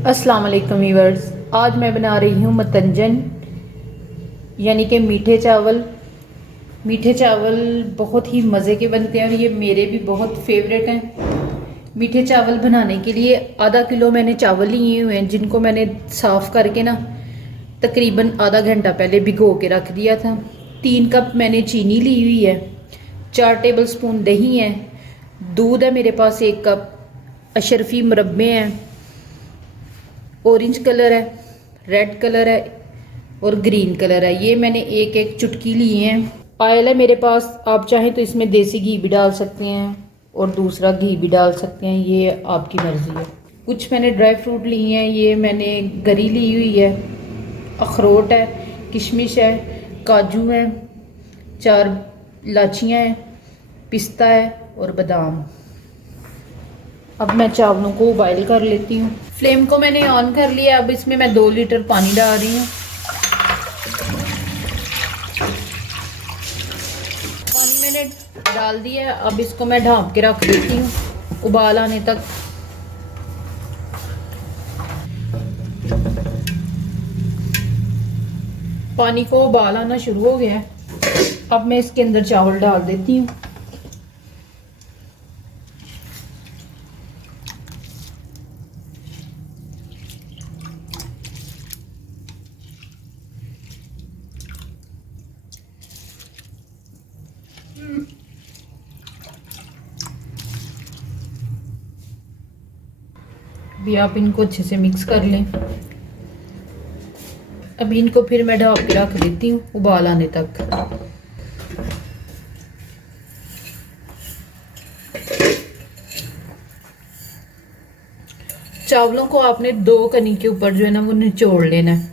अस्सलाम वालेकुम व्यूअर्स। आज मैं बना रही हूँ मतंजन यानी कि मीठे चावल। मीठे चावल बहुत ही मज़े के बनते हैं और ये मेरे भी बहुत फेवरेट हैं। मीठे चावल बनाने के लिए आधा किलो मैंने चावल लिए हुए हैं, जिनको मैंने साफ़ करके ना तकरीबन आधा घंटा पहले भिगो के रख दिया था। 3 कप मैंने चीनी ली हुई है, 4 टेबलस्पून दही है, दूध है मेरे पास 1 कप, अशरफी मुरब्बे हैं, ऑरेंज कलर है, रेड कलर है और ग्रीन कलर है। ये मैंने एक एक चुटकी लिए हैं। ऑयल है मेरे पास, आप चाहें तो इसमें देसी घी भी डाल सकते हैं और दूसरा घी भी डाल सकते हैं, ये आपकी मर्ज़ी है। कुछ मैंने ड्राई फ्रूट लिए हैं, ये मैंने गरी ली हुई है, अखरोट है, किशमिश है, काजू है, 4 इलाचियाँ हैं, पिस्ता है और बादाम। अब मैं चावलों को बॉईल कर लेती हूँ। फ्लेम को मैंने ऑन कर लिया। अब इसमें मैं 2 लीटर पानी डाल रही हूँ। पानी मैंने डाल दिया। अब इसको मैं ढाँप के रख देती हूँ उबाल आने तक। पानी को उबाल आना शुरू हो गया है। अब मैं इसके अंदर चावल डाल देती हूँ। अभी आप इनको अच्छे से मिक्स कर लें। अभी इनको फिर मैं ढक के रख देती हूँ उबाल आने तक। चावलों को आपने 2 कनी के ऊपर जो है ना वो निचोड़ लेना है।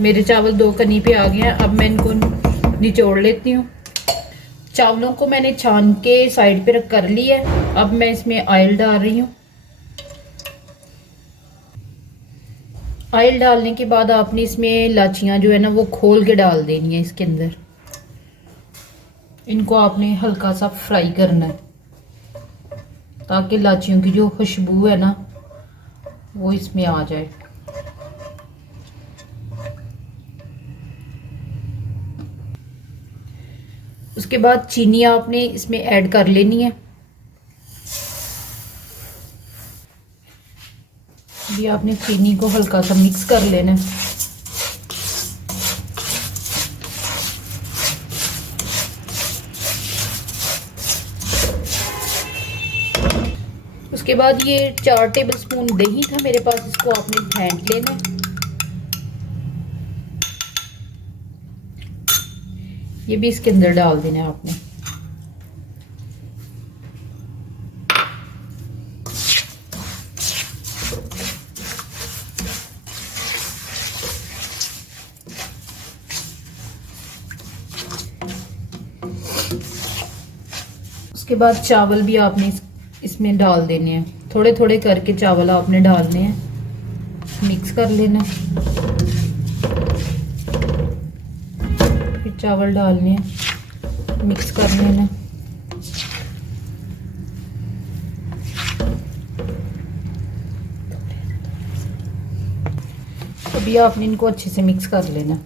मेरे चावल 2 कनी पे आ गए हैं। अब मैं इनको निचोड़ लेती हूँ। चावलों को मैंने छान के साइड पे रख कर लिया है। अब मैं इसमें ऑयल डाल रही हूँ। ऑयल डालने के बाद आपने इसमें इलाचियाँ जो है ना वो खोल के डाल देनी है इसके अंदर। इनको आपने हल्का सा फ्राई करना है ताकि इलाचियों की जो खुशबू है ना वो इसमें आ जाए। उसके बाद चीनी आपने इसमें ऐड कर लेनी है। ये आपने चीनी को हल्का सा मिक्स कर लेना है। उसके बाद ये 4 टेबलस्पून दही था मेरे पास, इसको आपने फेंट लेना है। ये भी इसके अंदर डाल देना है आपने। उसके बाद चावल भी आपने इसमें डाल देने हैं। थोड़े थोड़े करके चावल आपने डालने हैं, मिक्स कर लेना। फिर चावल डालने हैं, मिक्स कर लेना। अभी आपने इनको अच्छे से मिक्स कर लेना।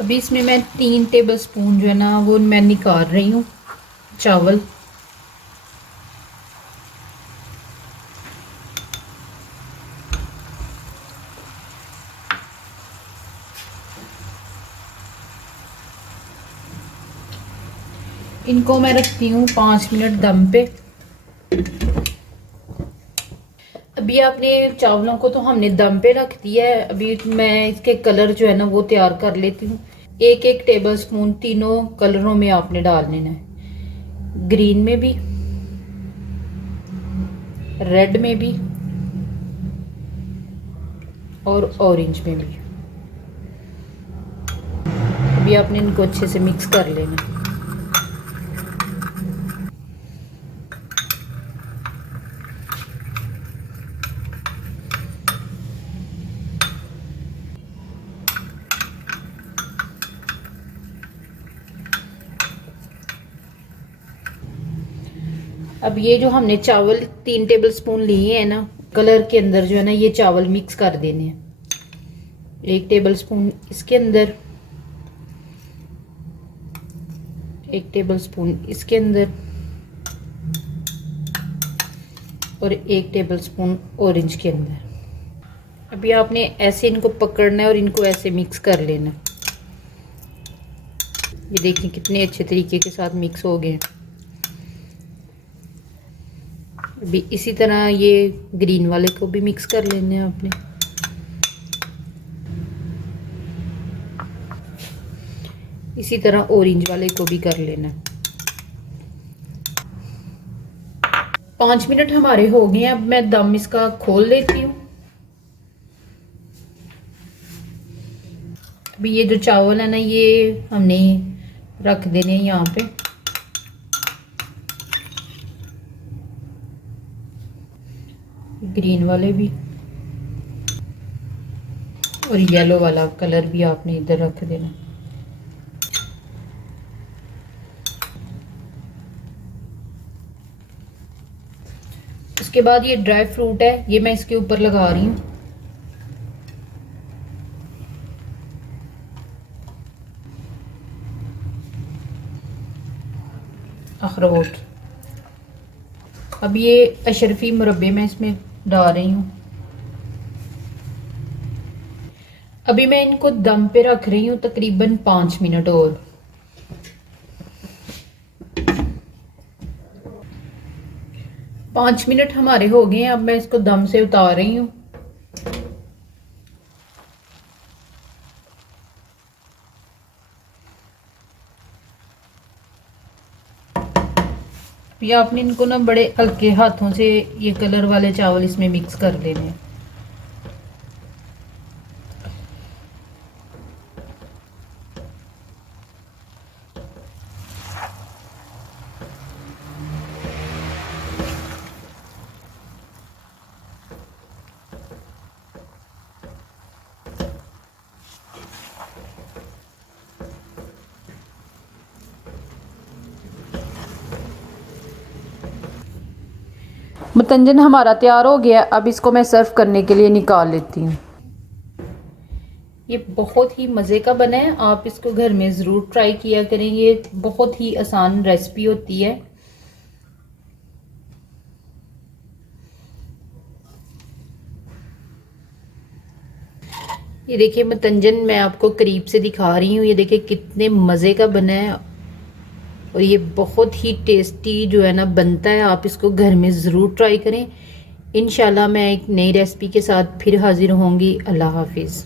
अभी इसमें मैं 3 टेबलस्पून जो है ना वो मैं निकाल रही हूँ चावल। इनको मैं रखती हूँ 5 मिनट दम पे। अभी आपने चावलों को तो हमने दम पे रख दिया है। अभी मैं इसके कलर जो है ना वो तैयार कर लेती हूँ। 1-1 टेबलस्पून तीनों कलरों में आपने डाल लेना है, ग्रीन में भी, रेड में भी और ऑरेंज में भी। अभी आपने इनको अच्छे से मिक्स कर लेना। अब ये जो हमने चावल 3 टेबल स्पून लिए हैं ना, कलर के अंदर जो है ना ये चावल मिक्स कर देने हैं। 1 टेबल स्पून इसके अंदर, 1 टेबल स्पून इसके अंदर और 1 टेबल स्पून ऑरेंज के अंदर। अभी आपने ऐसे इनको पकड़ना है और इनको ऐसे मिक्स कर लेना। ये देखिए कितने अच्छे तरीके के साथ मिक्स हो गए। अभी इसी तरह ये ग्रीन वाले को भी मिक्स कर लेने हैं आपने। इसी तरह ऑरेंज वाले को भी कर लेना। 5 मिनट हमारे हो गए हैं। अब मैं दम इसका खोल लेती हूँ। अभी ये जो चावल है ना ये हमने रख देने हैं यहाँ पे। ग्रीन वाले भी और येलो वाला कलर भी आपने इधर रख देना। उसके बाद ये ड्राई फ्रूट है, ये मैं इसके ऊपर लगा रही हूँ। अखरोट। अब ये अशरफी मुरब्बे मैं इसमें डाल रही हूँ। अभी मैं इनको दम पे रख रही हूँ तकरीबन 5 मिनट और। पाँच मिनट हमारे हो गए हैं। अब मैं इसको दम से उतार रही हूँ। ये आपने इनको ना बड़े हल्के हाथों से ये कलर वाले चावल इसमें मिक्स कर देने हैं। मतंजन हमारा तैयार हो गया। अब इसको मैं सर्व करने के लिए निकाल लेती हूँ। ये बहुत ही मज़े का बना है। आप इसको घर में ज़रूर ट्राई किया करें। ये बहुत ही आसान रेसिपी होती है। ये देखिए मतंजन मैं आपको करीब से दिखा रही हूँ। ये देखिए कितने मज़े का बना है और ये बहुत ही टेस्टी जो है ना बनता है। आप इसको घर में ज़रूर ट्राई करें। इंशाल्लाह मैं एक नई रेसिपी के साथ फिर हाजिर होंगी। अल्लाह हाफिज़।